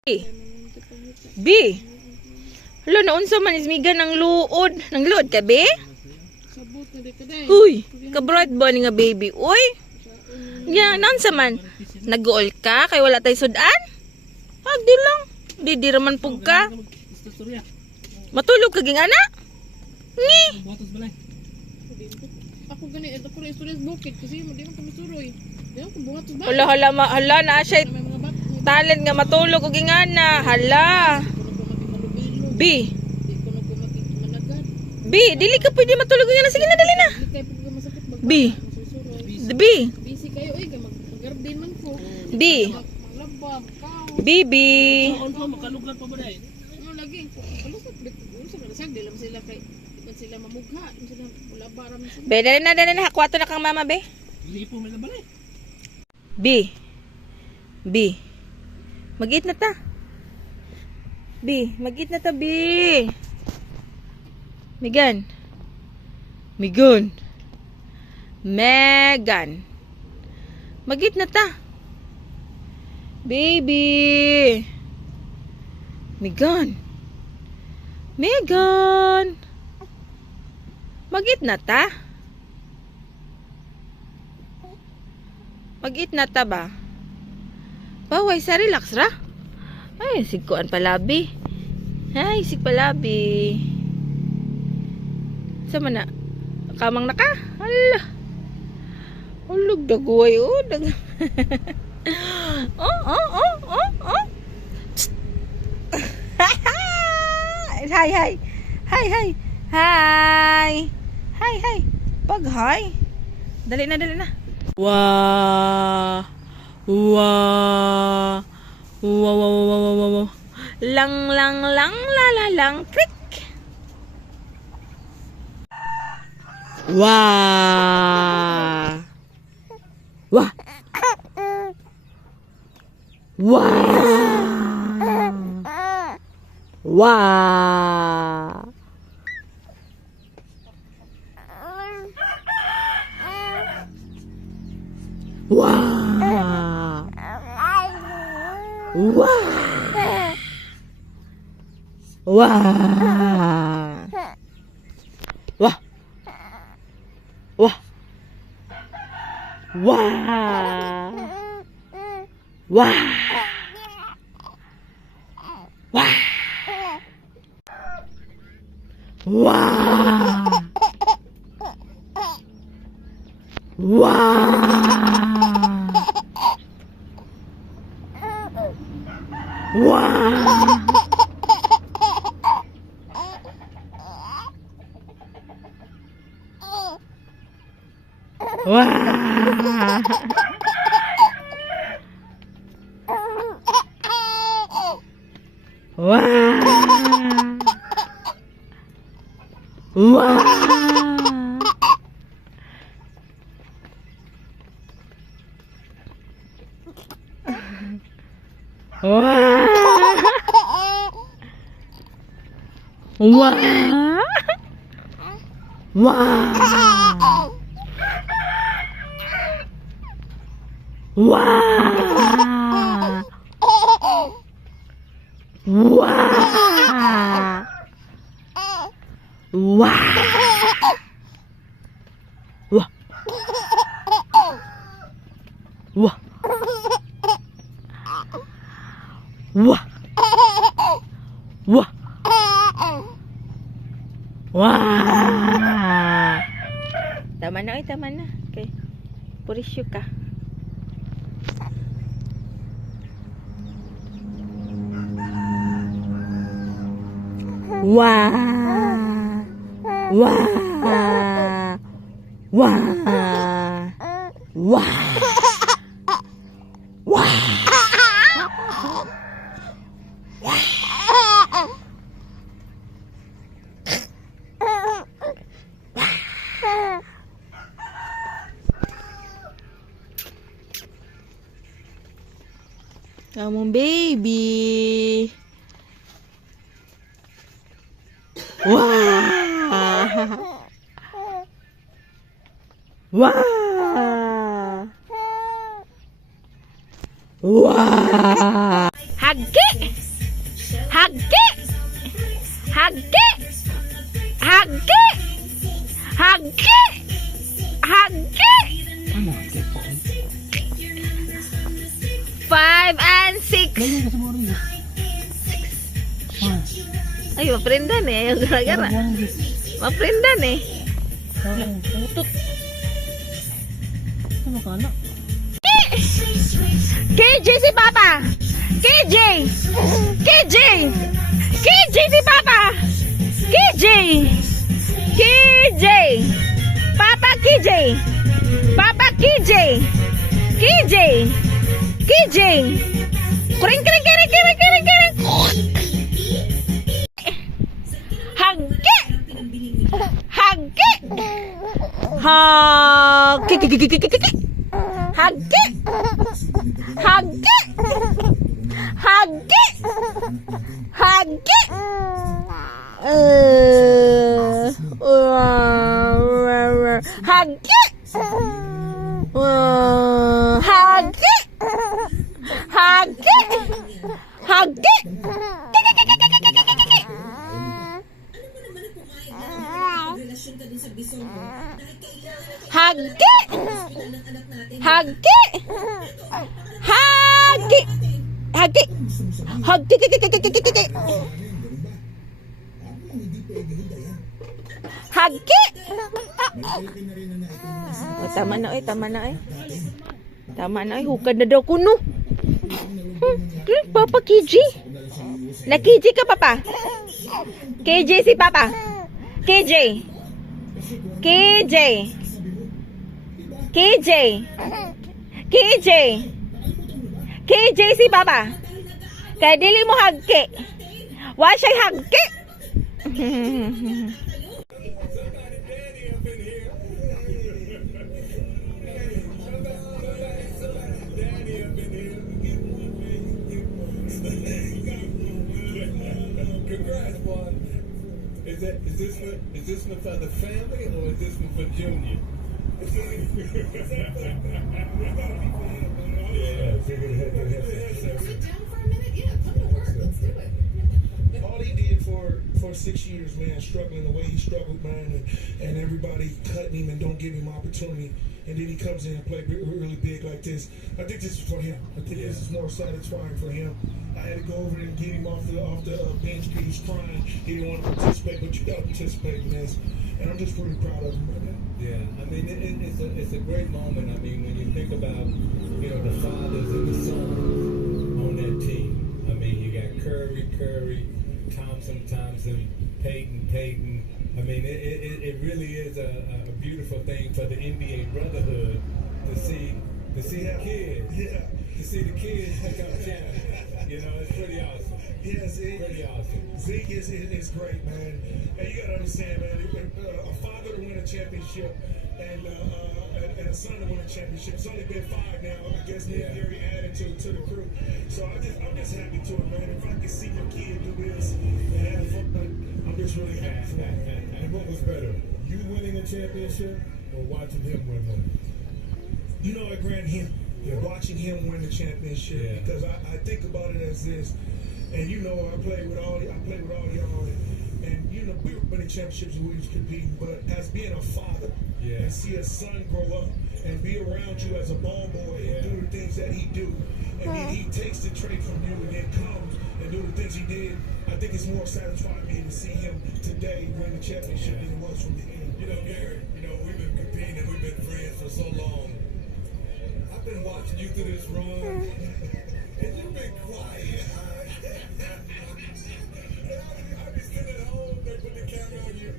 B. Hala, naunsa man ismiga ng luod. Nang luod ka, be? Uy, ka-bright ba ni nga baby? Uy, ya, naunsa man? Nag-uol ka? Kay wala tayo sudan? Di lang. Di raman pug ka. Matulog ka, ging anak? Ni. Ako gani, ito ko rin istorya bukid kasi hindi mo kami suroy. Hala, na siya talent nga matulog og ingana. Hala. B. B, dili ka pwede matulog og ingana. Sige na, dali na. B. B. Busy kayo ay mag-garden man ko. B. BB. Makalugar pa ba dai? Ano lagi? Kalusot sa dilam sila kay sila mamugha, sila wala bara man sila. Be, dali na, hakwato na kang mama, be. Dili po man balay. B. B. Mag-eat na ta. B. Mag-eat na ta, B. Megan. Megan. Megan. Mag-eat na ta. Baby. Megan. Megan. Mag-eat na ta. Mag-eat na ta ba? Baway sa relax ra. Ay, sigkuan palabi. Ay, sig palabi. Sama na. Kamang naka. Hala. Ulog dagoy oh. Oh. Hi. Hi. Pag hi. Dali na. Wow. Lang lang trick. Wah. Tama na. Okay. Purisyo ka. Kamu baby. Hagi! Hagi! Hagi! Hagi! Hagi! Hagi! Ano kay po? 5 and 6. Lagyan ka sa mga rin. Ay, maprendan eh. Ayaw gara-gara. Maprendan eh. Tutot. Ano ka na? KJ si Papa! KJ! KJ! KJ si Papa! KJ! KJ! Papa KJ! Papa KJ! KJ! KJ! Kring kring kring kring kring kring! Hagi! Hagi! Hagi! Hagi! Hagi! Hagi! Hagi! Hagi! Hagi! Hagi! Hagi! Hagi! Hagi! Hagi! Hagi! Hagi! Hagi! Oh, tama na eh, tama na eh. Tama na eh, hukad na daw kuno. Papa KJ? Na KJ ka, Papa? KJ si Papa? KJ? KJ? KJ? KJ? KJ si Papa? Kaya dili mo hagki. Wa siya'y hagki. Congrats, boy. Is this one for the family or is this one for Junior? Yeah, figured it had to have Sit down for a minute. Yeah, come to work. Let's do it. All he did for 6 years, man, struggling the way he struggled, man, and everybody cutting him and don't give him opportunity, and then he comes in and play really big like this. I think this is for him. I think this is more satisfying for him. I had to go over and get him off the bench because he's crying. He didn't want to participate, but you got to participate in this, and I'm just really proud of him right now. Yeah, I mean, it's a great moment. I mean, when you think about, the fathers and the sons on that team. I mean, you got Curry, Thompson, Peyton. I mean, it really is a beautiful thing for the NBA brotherhood to see the kids. Yeah. To see the kids become champions. It's pretty awesome. Yes, Pretty awesome. Zeke is great, man. And you gotta understand, man, a father to win a championship and a son to win a championship. It's only been 5 now. I guess Nick Gary added to the crew. So I'm just happy to it, man. If I can see my kid do this and have fun, I'm just really happy for him. And what was better, you winning a championship or watching him win one? I grant him. Watching him win the championship because I think about it as this, and I play with all y'all, and we were winning championships and we was competing, but as being a father and see a son grow up and be around you as a ball boy and do the things that he do, and then he takes the trait from you and then comes and do the things he did, I think it's more satisfying me to see him today win the championship than it was from the end. Gary, we've been competing and we've been friends for so long. I've been watching you through this run, and you've been quiet. I've been sitting at home, they put the camera on you,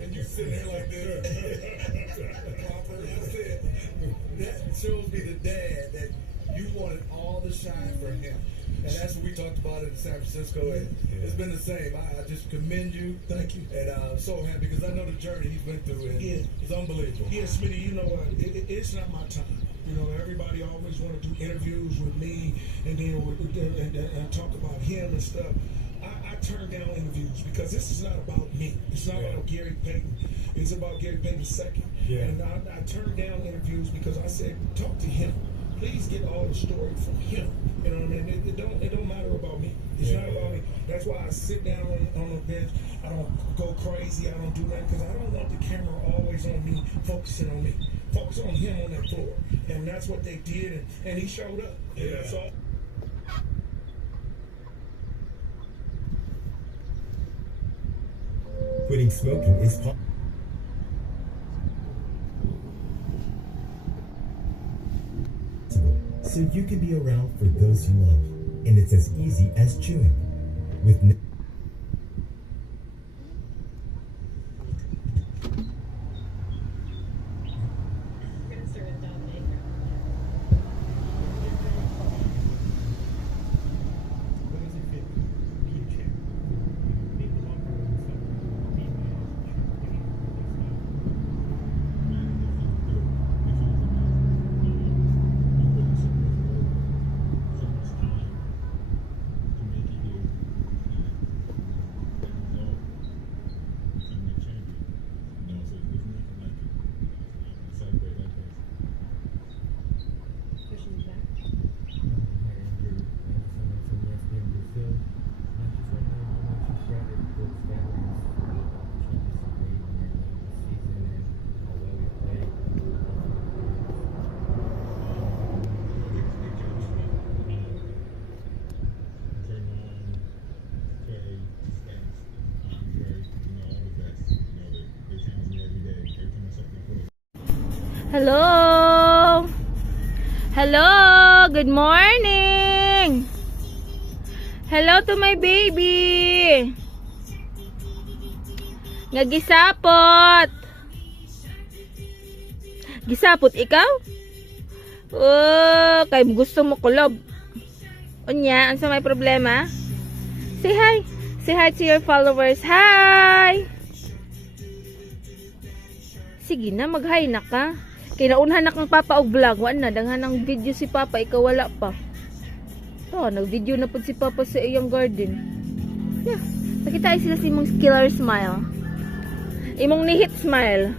and you sitting there like this. Proper. I said, that shows me the dad that you wanted all the shine for him. And that's what we talked about in San Francisco, and it's been the same. I just commend you. Thank you. And I'm so happy because I know the journey he's went through, and it's unbelievable. Yeah, Smitty, you know what? It's not my time. Everybody always want to do interviews with me and then and talk about him and stuff. I turn down interviews because this is not about me. It's not about Gary Payton. It's about Gary Payton II. Yeah. And I turned down interviews because I said, talk to him. least get all the story from him. You know what I mean? It don't matter about me. It's not about me. That's why I sit down on the bench. I don't go crazy. I don't do that because I don't want the camera always on me, focusing on me. Focus on him on that floor. And that's what they did, and he showed up. And that's all. Quitting smoking is possible. So you can be around for those you love. And it's as easy as chewing. With no Hello! Hello! Good morning! Hello to my baby! Nagisapot! Gisapot ikaw? Oh, kay gusto mo kulob. Unya, ansa may problema? Say hi! Say hi to your followers. Hi! Sige na, mag-hi na ka. Kinaunhan na kang papa og vlog. Wala na, danghan ng video si papa, ikaw wala pa. Oh, nag-video na po si papa sa iyang garden. Yeah, nakita sila si imong killer smile. Imong nihit smile.